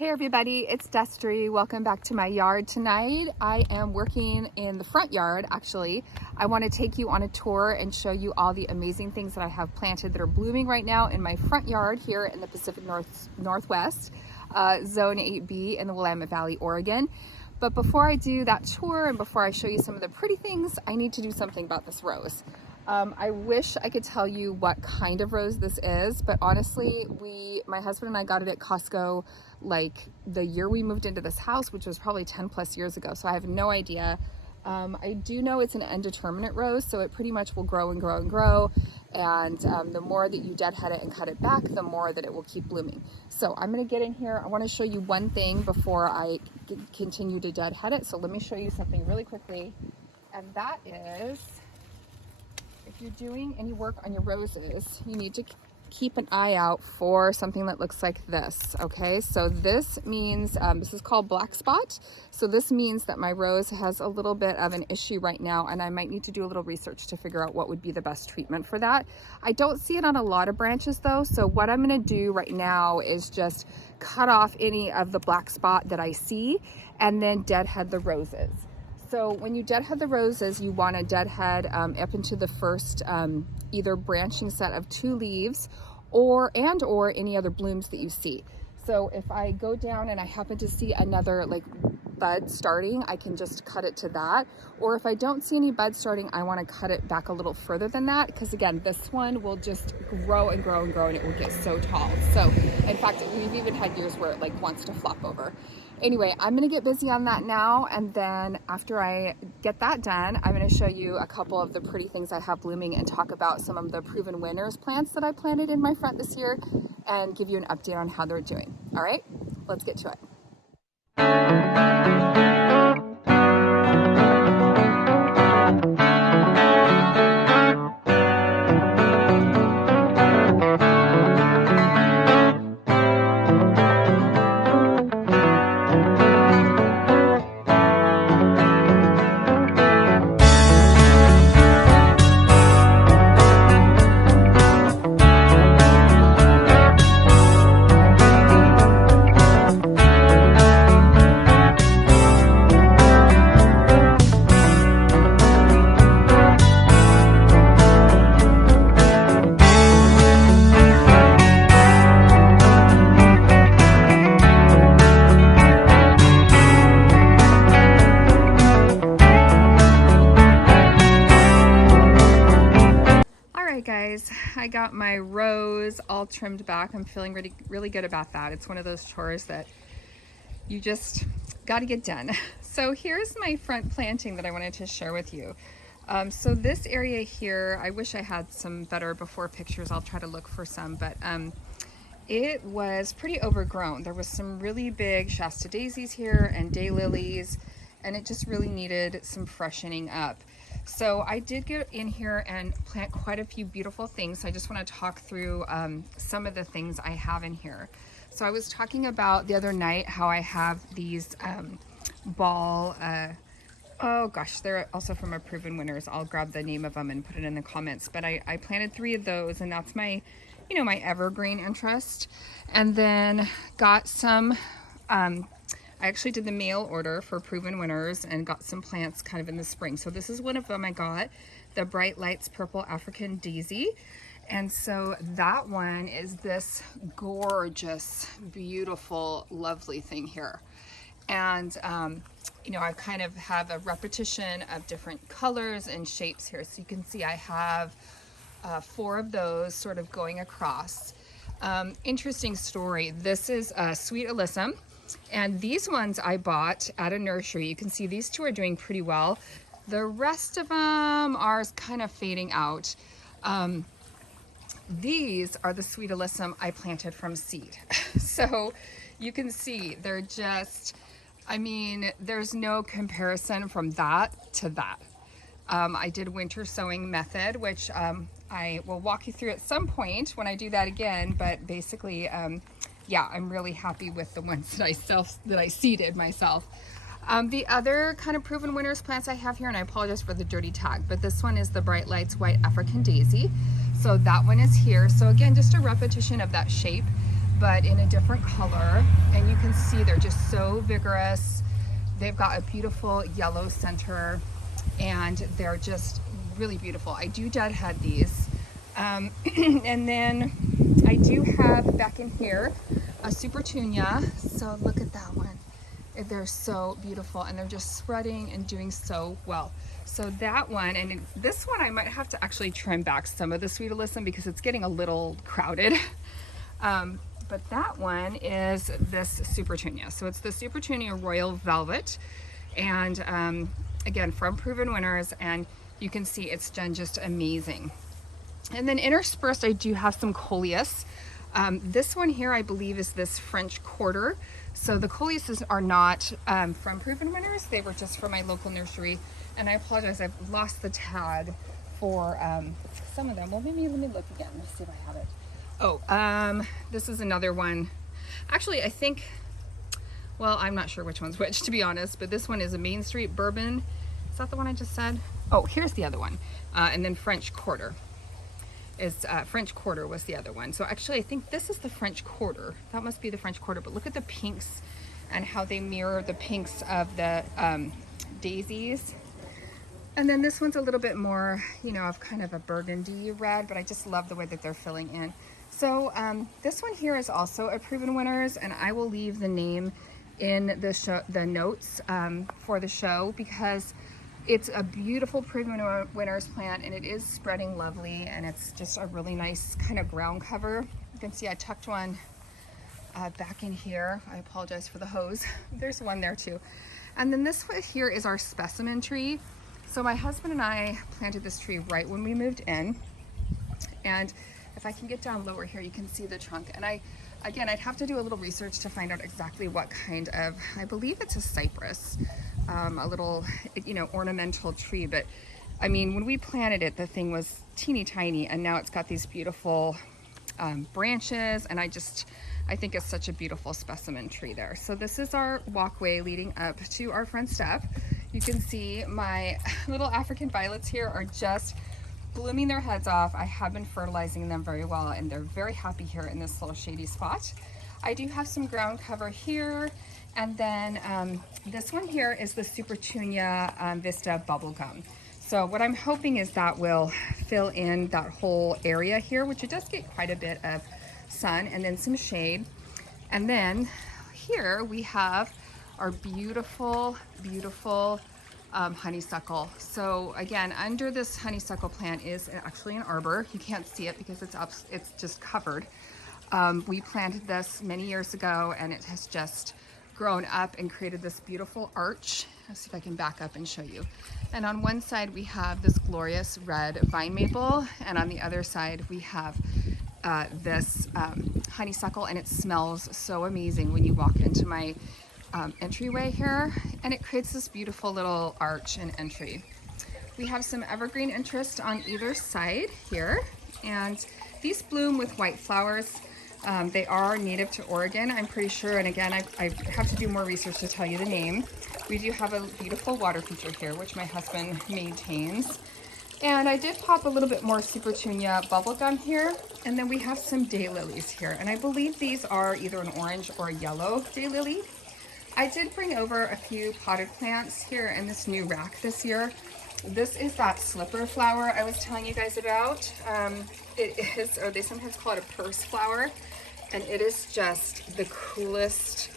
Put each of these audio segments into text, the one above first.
Hey everybody, it's Destry. Welcome back to my yard. Tonight I am working in the front yard. Actually, I want to take you on a tour and show you all the amazing things that I have planted that are blooming right now in my front yard here in the Pacific Northwest, Zone 8B in the Willamette Valley, Oregon. But before I do that tour and before I show you some of the pretty things, I need to do something about this rose. I wish I could tell you what kind of rose this is, but honestly, my husband and I got it at Costco like the year we moved into this house, which was probably 10 plus years ago. So I have no idea. I do know it's an indeterminate rose, so it pretty much will grow and grow and grow. And the more that you deadhead it and cut it back, the more that it will keep blooming. So I'm gonna get in here. I wanna show you one thing before I continue to deadhead it. So let me show you something really quickly. And that is, if you're doing any work on your roses, you need to keep an eye out for something that looks like this. Okay, so this means this is called black spot. So this means that my rose has a little bit of an issue right now, and I might need to do a little research to figure out what would be the best treatment for that. I don't see it on a lot of branches though, so what I'm going to do right now is just cut off any of the black spot that I see and then deadhead the roses. So when you deadhead the roses, you want to deadhead up into the first either branching set of 2 leaves or any other blooms that you see. So if I go down and I happen to see another like bud starting, I can just cut it to that. Or if I don't see any bud starting, I want to cut it back a little further than that, because again, this one will just grow and grow and grow and it will get so tall. So in fact, we've even had years where it like wants to flop over. Anyway, I'm going to get busy on that now, and then after I get that done, I'm going to show you a couple of the pretty things I have blooming and talk about some of the proven winners plants that I planted in my front this year and give you an update on how they're doing. All right, let's get to it. Guys, I got my rose all trimmed back. I'm feeling really good about that. It's one of those chores that you just got to get done. So here's my front planting that I wanted to share with you. So this area here, I wish I had some better before pictures. I'll try to look for some, but it was pretty overgrown. There was some really big Shasta daisies here and daylilies, and it just really needed some freshening up. So I did get in here and plant quite a few beautiful things. I just want to talk through some of the things I have in here. So I was talking about the other night how I have these ball, oh gosh, they're also from a proven winners. I'll grab the name of them and put it in the comments. But I planted 3 of those, and that's my, my evergreen interest. And then got some, I actually did the mail order for proven winners and got some plants kind of in the spring. So this is one of them I got, the Bright Lights Purple African Daisy. And so that one is this gorgeous, beautiful, lovely thing here. And, I kind of have a repetition of different colors and shapes here. So you can see I have 4 of those sort of going across. Interesting story. This is Sweet Alyssum. And these ones I bought at a nursery. You can see these 2 are doing pretty well. The rest of them are kind of fading out. These are the Sweet Alyssum I planted from seed. So you can see they're just, there's no comparison from that to that. I did winter sowing method, which I will walk you through at some point when I do that again, but basically, yeah, I'm really happy with the ones that I seeded myself. The other kind of proven winners plants I have here, and I apologize for the dirty tag, but this one is the Bright Lights White African Daisy. So that one is here. So again, just a repetition of that shape. but in a different color. And you can see they're just so vigorous. They've got a beautiful yellow center, and they're just really beautiful. I do deadhead these. And then I do have back in here a supertunia. So look at that one. They're so beautiful, and they're just spreading and doing so well. So that one, and this one I might have to actually trim back some of the sweet alyssum because it's getting a little crowded. But that one is this supertunia. So it's the supertunia royal velvet, and again, from proven winners, and you can see it's done just amazing. And then interspersed, I do have some coleus. This one here, I believe, is this French quarter. So the coleuses are not from proven winners. They were just from my local nursery. And I apologize, I've lost the tag for some of them. Well, maybe let me look again. Let's see if I have it. Oh, this is another one. Actually, I think, well, I'm not sure which one's which, to be honest, but this one is a Main Street Bourbon. Is that the one I just said? Oh, here's the other one. And then French Quarter. French Quarter was the other one. So actually, I think this is the French Quarter. That must be the French Quarter, but look at the pinks and how they mirror the pinks of the daisies. And then this one's a little bit more, you know, of kind of a burgundy red, but I just love the way that they're filling in. So this one here is also a proven winners, and I will leave the name in the show, the notes for the show, because it's a beautiful proven winners plant, and it is spreading lovely, and it's just a really nice kind of ground cover. You can see I tucked one back in here. I apologize for the hose. There's one there too. And then this one here is our specimen tree. So my husband and I planted this tree right when we moved in, and if I can get down lower here, you can see the trunk. And again, I'd have to do a little research to find out exactly what kind of, I believe it's a cypress, a little, you know, ornamental tree. But I mean, when we planted it, the thing was teeny tiny, and now it's got these beautiful branches, and I think it's such a beautiful specimen tree there. So this is our walkway leading up to our front step. You can see my little African violets here are just blooming their heads off. I have been fertilizing them very well, and they're very happy here in this little shady spot. I do have some ground cover here, and then this one here is the Supertunia Vista Bubblegum. So what I'm hoping is that will fill in that whole area here, which it does get quite a bit of sun and then some shade. And then here we have our beautiful, beautiful honeysuckle. So again, under this honeysuckle plant is actually an arbor. You can't see it because it's up, it's just covered. We planted this many years ago, and it has just grown up and created this beautiful arch. Let's see if I can back up and show you. And on one side we have this glorious red vine maple, and on the other side we have this honeysuckle, and it smells so amazing when you walk into my entryway here, and it creates this beautiful little arch and entry. We have some evergreen interest on either side here, and these bloom with white flowers. They are native to Oregon, I'm pretty sure, and again, I have to do more research to tell you the name. We do have a beautiful water feature here, which my husband maintains. And I did pop a little bit more Supertunia bubblegum here, and then we have some daylilies here, and I believe these are either an orange or a yellow daylily. I did bring over a few potted plants here in this new rack this year. This is that slipper flower I was telling you guys about. It is, or they sometimes call it a purse flower, and it is just the coolest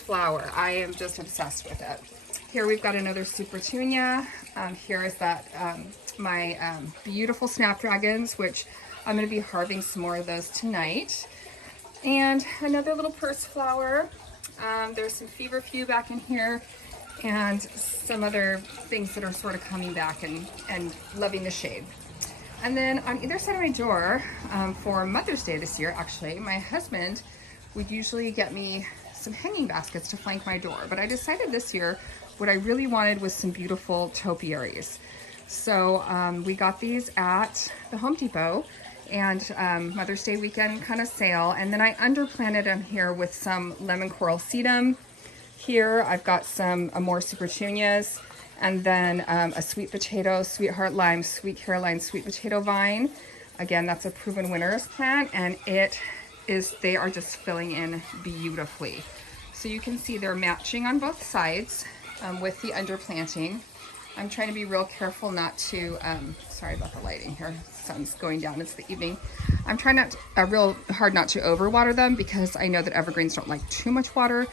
flower. I am just obsessed with it. Here we've got another Supertunia. Here is that my beautiful snapdragons, which I'm going to be harvesting some more of those tonight. And another little purse flower. There's some feverfew back in here, and some other things that are sort of coming back and loving the shade. And then on either side of my door, for Mother's Day this year, actually, my husband would usually get me some hanging baskets to flank my door. But I decided this year what I really wanted was some beautiful topiaries. So we got these at the Home Depot, and Mother's Day weekend kind of sale. And then I underplanted them here with some lemon coral sedum. Here I've got some more Supertunias, and then a sweet potato, sweetheart lime, sweet Caroline sweet potato vine. Again, that's a proven winners plant, and it is they are just filling in beautifully. So you can see they're matching on both sides with the underplanting. I'm trying to be real careful not to, sorry about the lighting here, sun's going down, it's the evening. I'm trying real hard not to overwater them because I know that evergreens don't like too much water,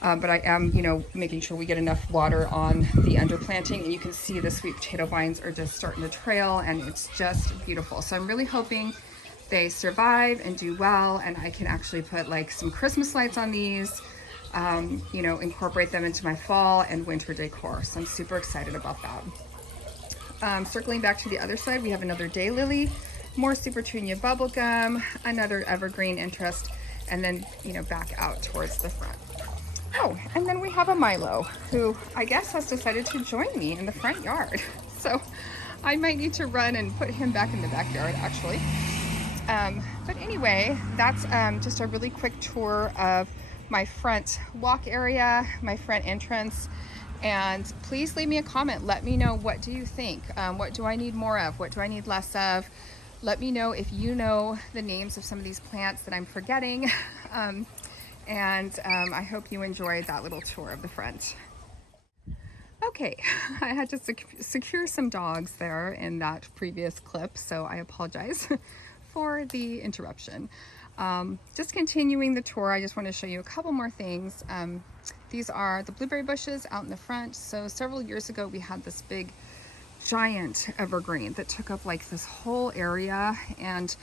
but I am, making sure we get enough water on the underplanting. And you can see the sweet potato vines are just starting to trail, and it's just beautiful. So I'm really hoping they survive and do well, and I can actually put like some Christmas lights on these, incorporate them into my fall and winter decor. So I'm super excited about that. Circling back to the other side, we have another daylily, more supertunia bubblegum, another evergreen interest, and then, back out towards the front. Oh, and then we have a Milo who I guess has decided to join me in the front yard. So I might need to run and put him back in the backyard actually. But anyway, that's just a really quick tour of my front walk area, my front entrance, and please leave me a comment. Let me know, what do you think? What do I need more of? What do I need less of? Let me know if you know the names of some of these plants that I'm forgetting. I hope you enjoyed that little tour of the front. Okay, I had to secure some dogs there in that previous clip, so I apologize for the interruption. Just continuing the tour, I just want to show you a couple more things. These are the blueberry bushes out in the front. So several years ago, we had this big giant evergreen that took up like this whole area, and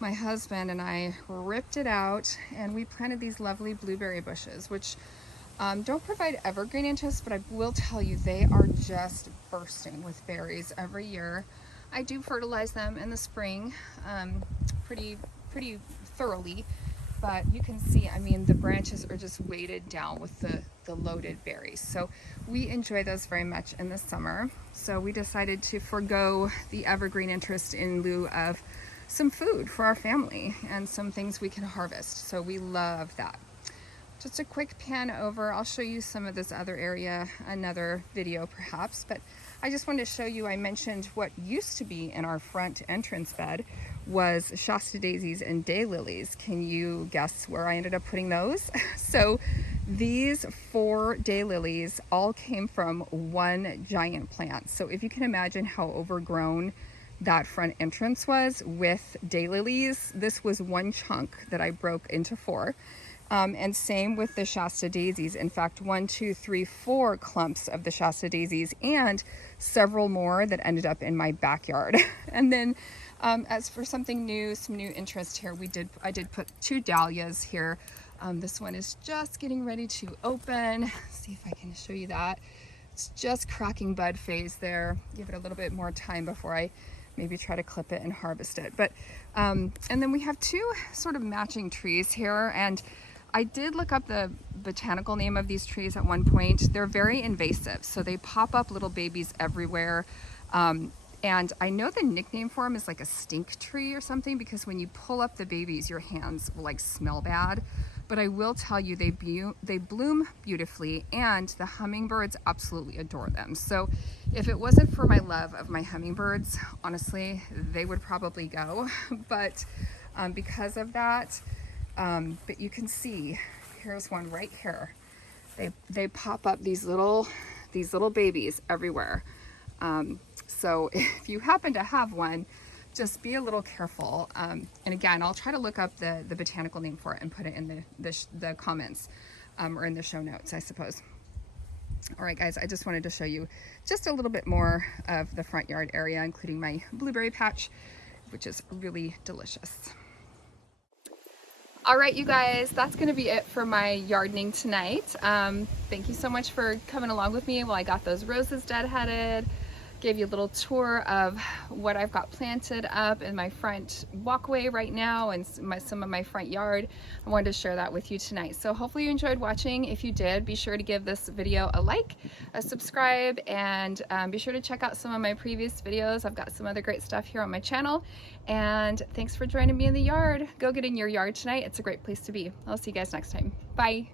my husband and I ripped it out and we planted these lovely blueberry bushes, which don't provide evergreen interest, but I will tell you they are just bursting with berries every year. I do fertilize them in the spring pretty thoroughly, but you can see, I mean, the branches are just weighted down with the loaded berries. So we enjoy those very much in the summer. So we decided to forego the evergreen interest in lieu of some food for our family and some things we can harvest. So we love that. Just a quick pan over. I'll show you some of this other area, another video perhaps, but I just wanted to show you, I mentioned what used to be in our front entrance bed was Shasta daisies and daylilies. Can you guess where I ended up putting those? So these 4 daylilies all came from one giant plant. So if you can imagine how overgrown that front entrance was with daylilies, this was one chunk that I broke into 4. And same with the Shasta daisies. In fact, 1, 2, 3, 4 clumps of the Shasta daisies and several more that ended up in my backyard. And then as for something new, some new interest here, I did put 2 dahlias here. This one is just getting ready to open. See if I can show you that. It's just cracking bud phase there. Give it a little bit more time before I maybe try to clip it and harvest it. But and then we have 2 sort of matching trees here, and I did look up the botanical name of these trees at one point. They're very invasive, so they pop up little babies everywhere. And I know the nickname for them is like a stink tree or something, because when you pull up the babies, your hands will like smell bad. But I will tell you, they bloom beautifully, and the hummingbirds absolutely adore them. So if it wasn't for my love of my hummingbirds, honestly, they would probably go. But because of that, but you can see, here's one right here. They pop up these little babies everywhere. So if you happen to have one, just be a little careful. And again, I'll try to look up the botanical name for it and put it in the comments or in the show notes, I suppose. All right, guys, I just wanted to show you just a little bit more of the front yard area, including my blueberry patch, which is really delicious. All right, you guys, that's going to be it for my yardening tonight. Thank you so much for coming along with me while I got those roses deadheaded. Gave you a little tour of what I've got planted up in my front walkway right now and some of my front yard. I wanted to share that with you tonight. So hopefully you enjoyed watching. If you did, be sure to give this video a like, a subscribe, and be sure to check out some of my previous videos. I've got some other great stuff here on my channel. And thanks for joining me in the yard. Go get in your yard tonight. It's a great place to be. I'll see you guys next time. Bye.